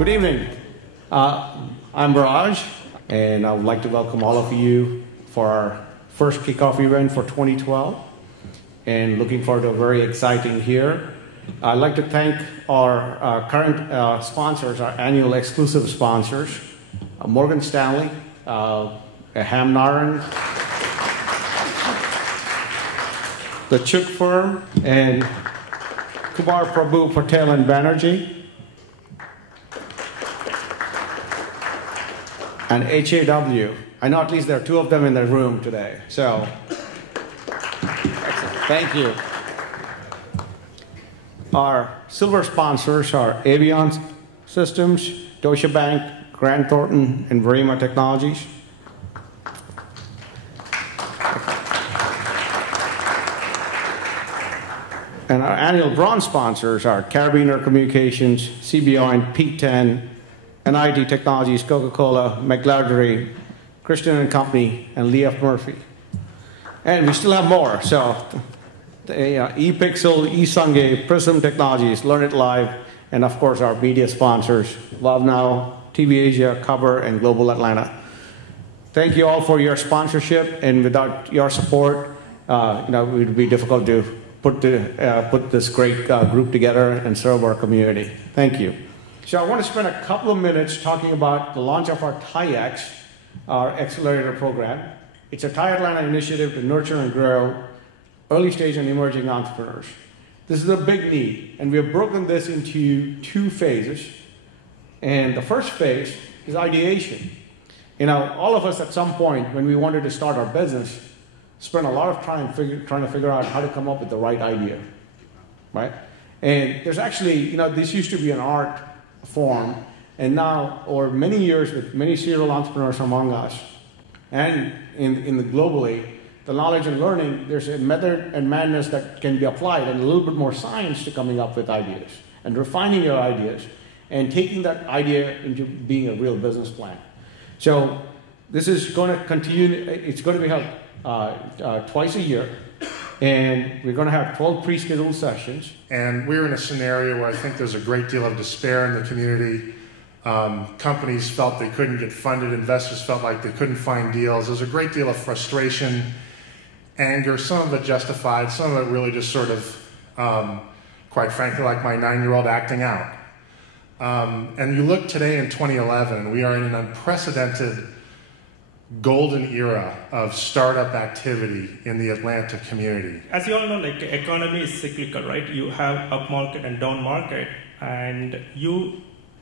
Good evening. I'm Raj, and I would like to welcome all of you for our first kickoff event for 2012, and looking forward to a very exciting year. I'd like to thank our current sponsors, our annual exclusive sponsors, Morgan Stanley, Ham Naran, the Chuk firm, and Kumar Prabhu Patel and Banerjee, and HAW. I know at least there are two of them in the room today. So, excellent. Thank you. Our silver sponsors are Avion Systems, Deutsche Bank, Grant Thornton, and Verima Technologies. And our annual bronze sponsors are Carabiner Communications, CBO, and P10, NIT Technologies, Coca-Cola, McLaudery, Christian & Company, and Lee F. Murphy. And we still have more. So, ePixel, eSungay, Prism Technologies, Learn It Live, and of course our media sponsors, Love Now, TV Asia, Cover, and Global Atlanta. Thank you all for your sponsorship, and without your support, it would be difficult to put this great group together and serve our community. Thank you. So I want to spend a couple of minutes talking about the launch of our TiEx, our accelerator program. It's a TiE Atlanta initiative to nurture and grow early stage and emerging entrepreneurs. This is a big need, and we have broken this into two phases. And the first phase is ideation. All of us at some point when we wanted to start our business spent a lot of time trying to figure out how to come up with the right idea, right? And there's actually, this used to be an art form, and now, over many years with many serial entrepreneurs among us, and in the globally, the knowledge and learning, there's a method and madness that can be applied, and a little bit more science to coming up with ideas, and refining your ideas, and taking that idea into being a real business plan. So this is going to continue. It's going to be held twice a year, and we're going to have 12 pre-scheduled sessions. And we're in a scenario where I think there's a great deal of despair in the community. Companies felt they couldn't get funded. Investors felt like they couldn't find deals. There's a great deal of frustration, anger, some of it justified, some of it really just sort of, quite frankly, like my 9-year-old acting out. And you look today in 2011, we are in an unprecedented golden era of startup activity in the Atlanta community. As you all know, economy is cyclical, right? You have up market and down market, and the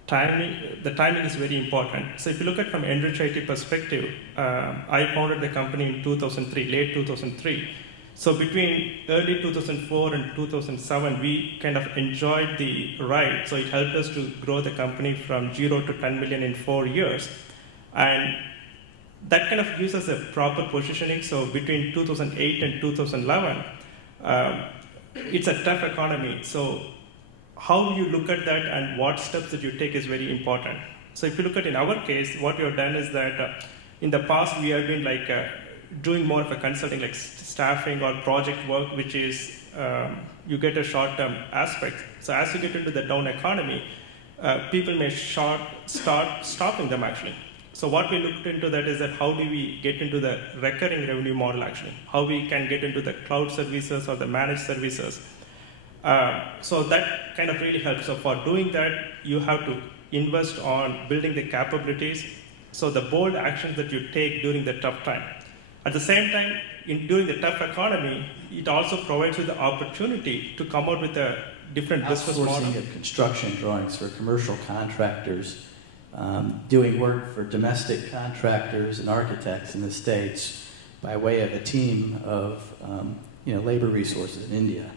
timing is very important. So if you look at from Enrich IT perspective, I founded the company in 2003, late 2003. So between early 2004 and 2007, we kind of enjoyed the ride. So it helped us to grow the company from 0 to 10 million in 4 years. And that kind of gives us a proper positioning. So between 2008 and 2011, it's a tough economy. So how you look at that and what steps that you take is very important. So if you look at in our case, what we have done is that in the past we have been doing more of a consulting, like staffing or project work, which is you get a short-term aspect. So as you get into the down economy, people may start stopping them actually. So what we looked into that is that how do we get into the recurring revenue model actually? How we can get into the cloud services or the managed services. So that kind of really helps. So for doing that, you have to invest on building the capabilities. So the bold actions that you take during the tough time. At the same time, during the tough economy, it also provides you the opportunity to come out with a different business model. Outsourcing of construction drawings for commercial contractors, doing work for domestic contractors and architects in the States by way of a team of labor resources in India.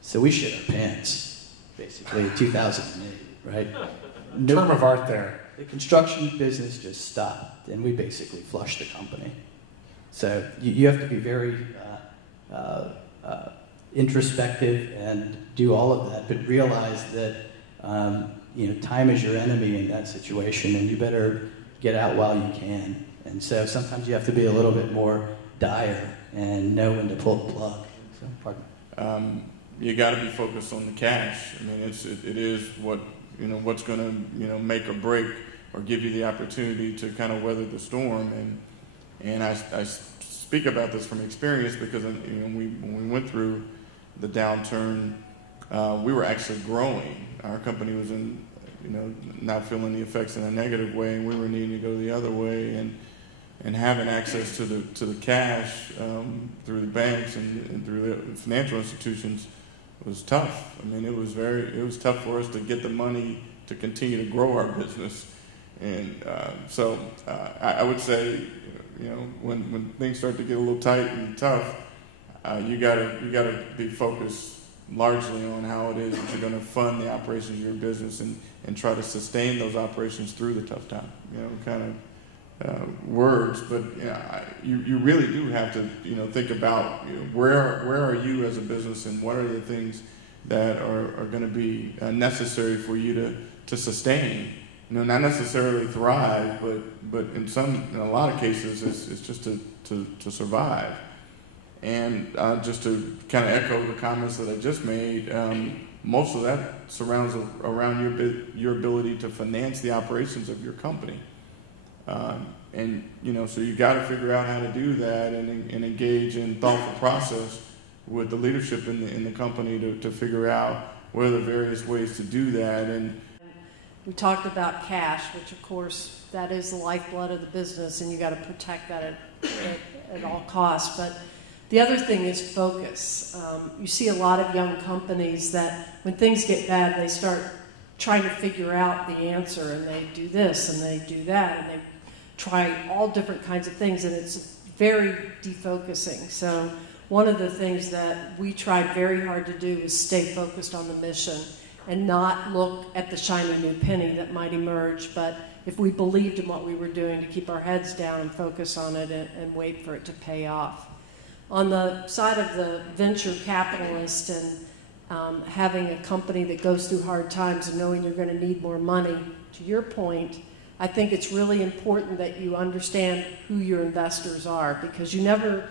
So we shit our pants, basically, in 2008, right? Term of art there. The construction business just stopped, and we basically flushed the company. So you have to be very introspective and do all of that, but realize that time is your enemy in that situation, and you better get out while you can. And so sometimes you have to be a little bit more dire and know when to pull the plug. So, pardon. You got to be focused on the cash. I mean, it is what what's going to make or break or give you the opportunity to kind of weather the storm. And I speak about this from experience because when we went through the downturn, we were actually growing. Our company was in not feeling the effects in a negative way, and we were needing to go the other way. And having access to the cash through the banks and through the financial institutions was tough. I mean, it was tough for us to get the money to continue to grow our business. And so I would say, when things start to get a little tight and tough, you gotta be focused largely on how it is that you're going to fund the operations of your business and try to sustain those operations through the tough time. Words, but you really do have to think about where are you as a business and what are the things that are going to be necessary for you to sustain. Not necessarily thrive, but in a lot of cases it's just to survive. And just to kind of echo the comments that I just made, most of that surrounds around your ability to finance the operations of your company. So you got to figure out how to do that and engage in thoughtful process with the leadership in the company to figure out what are the various ways to do that. And we talked about cash, which of course that is the lifeblood of the business, and you got to protect that at all costs. But the other thing is focus. You see a lot of young companies that when things get bad, they start trying to figure out the answer, and they do this and they do that, and they try all different kinds of things, and it's very defocusing. So one of the things that we tried very hard to do was stay focused on the mission and not look at the shiny new penny that might emerge, but if we believed in what we were doing, to keep our heads down and focus on it and wait for it to pay off. On the side of the venture capitalist and having a company that goes through hard times and knowing you're going to need more money, to your point, I think it's really important that you understand who your investors are, because you never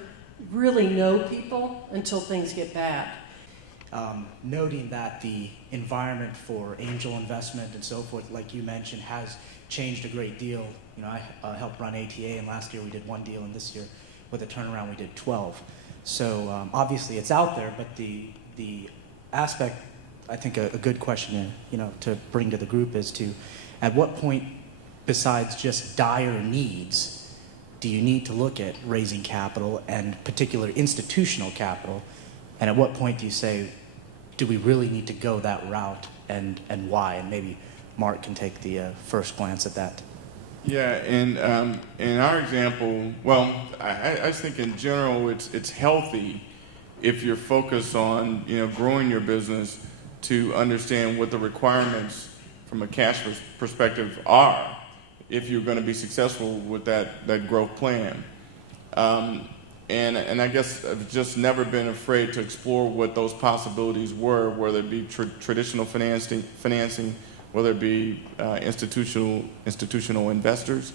really know people until things get bad. Noting that the environment for angel investment and so forth, like you mentioned, has changed a great deal. I helped run ATA, and last year we did 1 deal, and this year with a turnaround we did 12. So obviously it's out there, but the aspect, I think a good question to bring to the group is to, at what point, besides just dire needs, do you need to look at raising capital, and particular institutional capital, and at what point do you say, do we really need to go that route, and why? And maybe Mark can take the first glance at that. Yeah, and in our example, well, I think in general it's healthy if you're focused on growing your business to understand what the requirements from a cash perspective are if you're going to be successful with that growth plan. And I guess I've just never been afraid to explore what those possibilities were, whether it be traditional financing, whether it be institutional investors,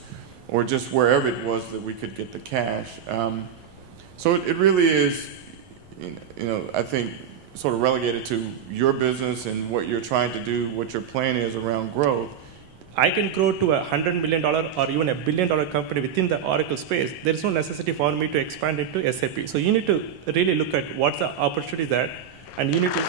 or just wherever it was that we could get the cash. So it really is, I think, sort of relegated to your business and what you're trying to do, what your plan is around growth. I can grow to $100 million or even $1 billion company within the Oracle space. There is no necessity for me to expand into SAP. So you need to really look at what's the opportunity there, and you need to